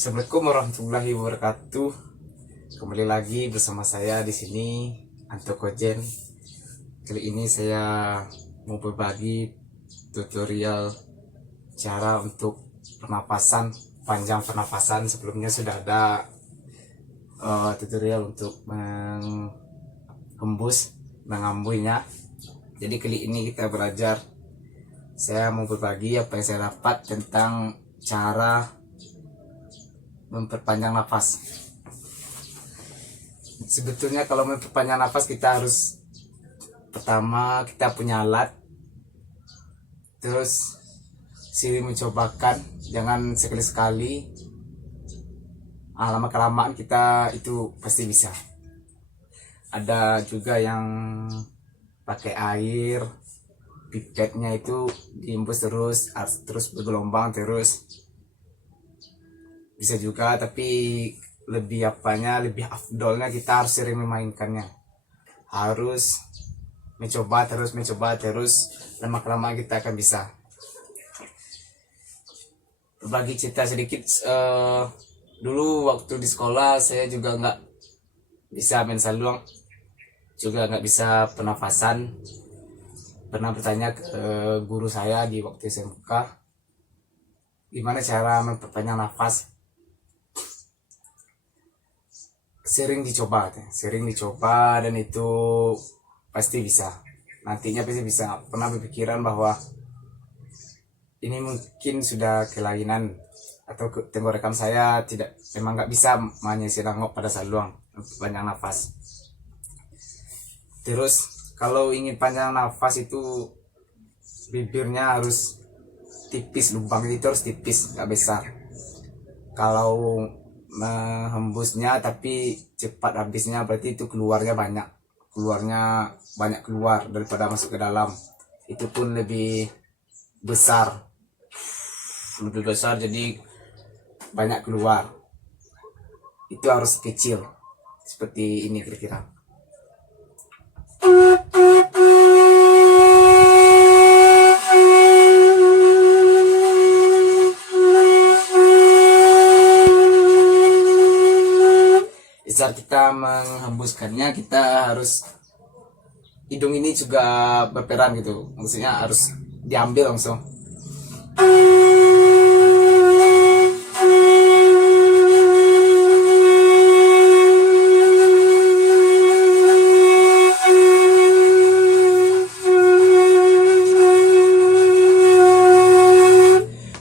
Assalamualaikum warahmatullahi wabarakatuh. Kembali lagi bersama saya di sini Anto Kojen. Kali ini saya mau berbagi tutorial cara untuk pernapasan, panjang pernapasan. Sebelumnya sudah ada tutorial untuk menghembus, mengambuinya. Jadi kali ini kita belajar. Saya mau berbagi apa yang saya dapat tentang cara memperpanjang nafas. Sebetulnya kalau memperpanjang nafas kita harus pertama kita punya alat, terus sering mencobakan, jangan sekali-sekali. Lama kelamaan kita itu pasti bisa. Ada juga yang pakai air, pipetnya itu dihembus terus bergelombang terus. Bisa juga, tapi lebih afdolnya kita harus sering memainkannya, harus mencoba terus, lama-kelamaan kita akan bisa. Berbagi cerita sedikit, dulu waktu di sekolah saya juga nggak bisa main saluang, juga nggak bisa pernafasan. Pernah bertanya ke guru saya di waktu SMK, gimana cara memperpanjang nafas. Sering dicoba dan itu pasti bisa, nantinya pasti bisa. Pernah berpikiran bahwa ini mungkin sudah kelainan atau tenggorokan saya memang nggak bisa mengisi nangok pada saluang panjang nafas. Terus kalau ingin panjang nafas itu bibirnya harus tipis, lubang itu harus tipis, nggak besar. Kalau menghembusnya tapi cepat habisnya, berarti itu keluarnya banyak keluar daripada masuk ke dalam. Itu pun lebih besar, jadi banyak keluar. Itu harus kecil seperti ini kira-kira. Saat kita menghembuskannya, kita harus hidung ini juga berperan gitu, maksudnya harus diambil langsung.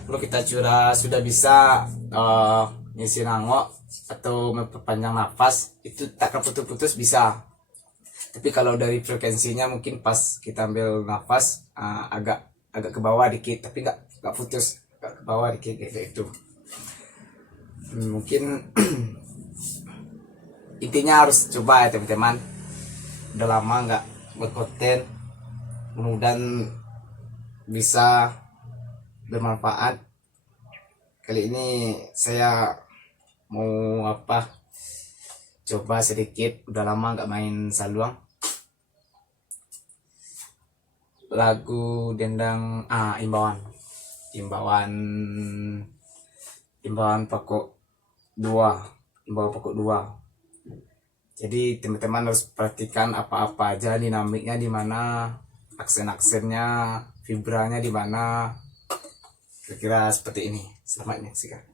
Kalau kita sudah bisa ngisi nangok atau memperpanjang nafas, itu tak putus-putus bisa. Tapi kalau dari frekuensinya mungkin pas kita ambil nafas agak ke bawah dikit, tapi nggak putus, agak ke bawah dikit gitu. Mungkin intinya harus coba ya teman-teman. Udah lama nggak berkonten, mudah-mudahan bisa bermanfaat. Kali ini saya mau coba sedikit, udah lama nggak main saluang. Lagu dendang imbauan pokok 2. Jadi teman-teman harus perhatikan apa-apa aja, dinamiknya di mana, aksen-aksennya, vibranya di mana, kira-kira seperti ini. Selamat menyaksikan.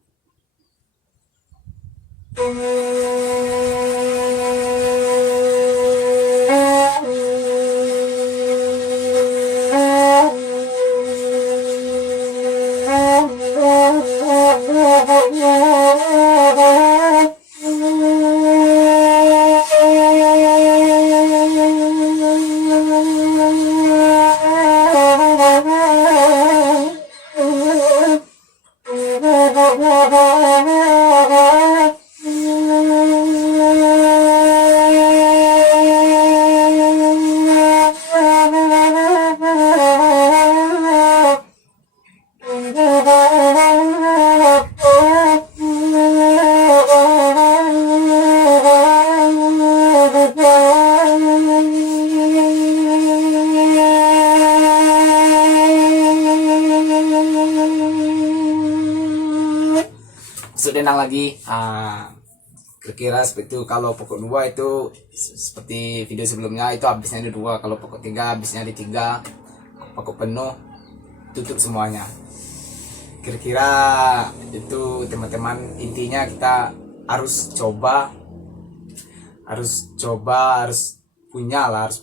masuk denang lagi. Kira-kira seperti itu. Kalau pokok 2 itu seperti video sebelumnya, itu habisnya di 2. Kalau pokok 3 habisnya di 3. Pokok penuh tutup semuanya. Kira-kira itu teman-teman. Intinya kita harus coba, harus punya alat,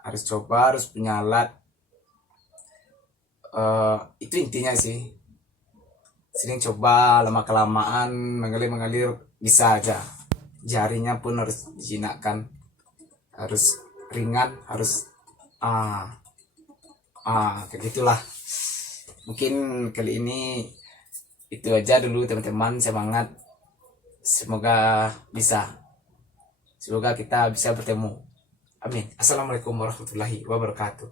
harus coba, harus punya alat. Itu intinya sih. Sering coba, lama kelamaan mengalir bisa aja. Jarinya pun harus dijinakkan, harus ringan, harus kayak gitulah. Mungkin kali ini itu aja dulu teman-teman. Semangat, semoga kita bisa bertemu. Amin. Assalamualaikum warahmatullahi wabarakatuh.